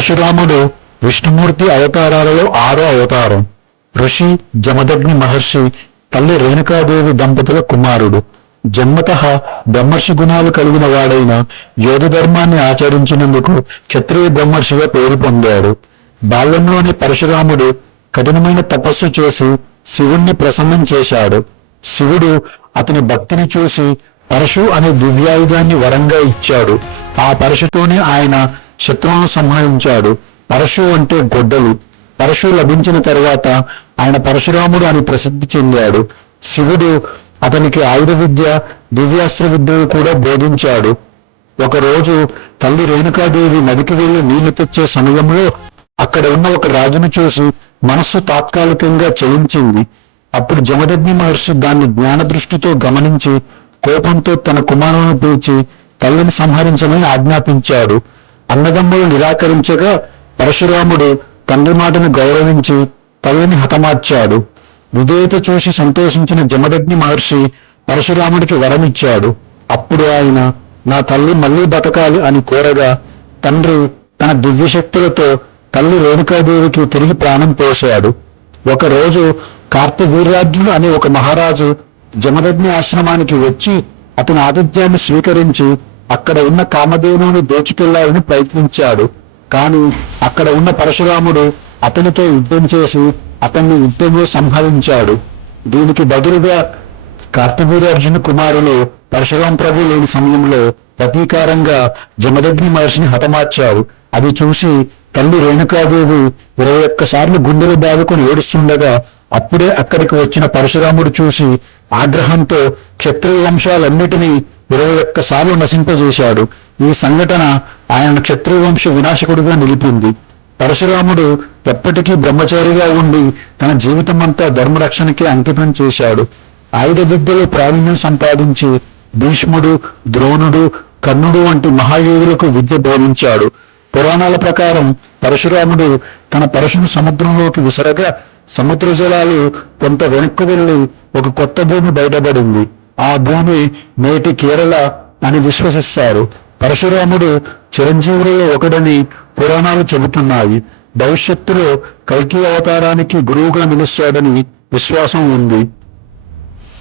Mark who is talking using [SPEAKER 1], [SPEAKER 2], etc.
[SPEAKER 1] పరశురాముడు విష్ణుమూర్తి అవతారాలలో ఆరో అవతారం. ఋషి జమదగ్ని మహర్షి తల్లి రేణుకాదేవి దంపతుల కుమారుడు. జన్మత బ్రహ్మర్షి గుణాలు కలిగిన వాడైన యోగ ధర్మాన్ని ఆచరించినందుకు క్షత్రియ బ్రహ్మర్షిగా పేరు పొందాడు. బాల్యంలోని పరశురాముడు కఠినమైన తపస్సు చేసి శివుణ్ణి ప్రసన్నం చేశాడు. శివుడు అతని భక్తిని చూసి పరశు అనే దివ్యాయుధాన్ని వరంగా ఇచ్చాడు. ఆ పరశుతోనే ఆయన శత్రువును సంహరించాడు. పరశు అంటే గొడ్డలు. పరశు లభించిన తర్వాత ఆయన పరశురాముడు అని ప్రసిద్ధి చెందాడు. శివుడు అతనికి ఆయుధ విద్య దివ్యాస్త్ర విద్యను కూడా బోధించాడు. ఒకరోజు తల్లి రేణుకాదేవి నదికి వెళ్ళి నీళ్ళు తెచ్చే సమయంలో అక్కడ ఉన్న ఒక రాజును చూసి మనస్సు తాత్కాలికంగా చలించింది అప్పుడు జమదగ్ని మహర్షి దాన్ని జ్ఞాన దృష్టితో గమనించి కోపంతో తన కుమారులను పిలిచి తల్లిని సంహరించమని ఆజ్ఞాపించాడు. అన్నదమ్ములు నిరాకరించగా పరశురాముడు తండ్రి మాటను గౌరవించి తల్లిని హతమార్చాడు. విధేయత చూసి సంతోషించిన జమదగ్ని మహర్షి పరశురాముడికి వరమిచ్చాడు. అప్పుడు ఆయన నా తల్లి మళ్ళీ బతకాలి అని కోరగా తండ్రి తన దివ్యశక్తులతో తల్లి రేణుకాదేవికి తిరిగి ప్రాణం పోశాడు. ఒకరోజు కార్తవీర్యార్జునుడు అనే ఒక మహారాజు జమదగ్ని ఆశ్రమానికి వచ్చి అతని ఆతిథ్యాన్ని స్వీకరించి అక్కడ ఉన్న కామధేనువుని దోచుకెళ్ళాలని ప్రయత్నించాడు. కానీ అక్కడ ఉన్న పరశురాముడు అతనితో యుద్ధం చేసి అతన్ని యుద్ధంలో సంహరించాడు. దీనికి బదులుగా కార్తవీర్యార్జున కుమారులు పరశురాం ప్రభు లేని సమయంలో ప్రతీకారంగా జమదగ్ని మహర్షిని హతమార్చారు. అది చూసి తల్లి రేణుకాదేవి ఇరవై ఒక్కసార్లు గుండెలు బాదుకుని ఏడుస్తుండగా అప్పుడే అక్కడికి వచ్చిన పరశురాముడు చూసి ఆగ్రహంతో క్షత్రియ వంశాలన్నిటినీ ఇరవై ఒక్కసార్లు నశింపజేశాడు. ఈ సంఘటన ఆయన క్షత్రియ వంశ వినాశకుడిగా నిలిపింది. పరశురాముడు ఎప్పటికీ బ్రహ్మచారిగా ఉండి తన జీవితమంతా ధర్మరక్షణకి అంకితం చేశాడు. ఆయుధ విద్యలో ప్రావీణ్యం సంపాదించి భీష్ముడు ద్రోణుడు కర్ణుడు వంటి మహాయోగులకు విద్య బోధించాడు. పురాణాల ప్రకారం పరశురాముడు తన పరశును సముద్రంలోకి విసరగా సముద్ర జలాలు కొంత వెనక్కు వెళ్ళి ఒక కొత్త భూమి బయటపడింది. ఆ భూమి నేటి కేరళ అని విశ్వసిస్తారు. పరశురాముడు చిరంజీవులలో ఒకడని పురాణాలు చెబుతున్నాయి. భవిష్యత్తులో కల్కి అవతారానికి గురువుగా నిలుస్తాడని విశ్వాసం ఉంది.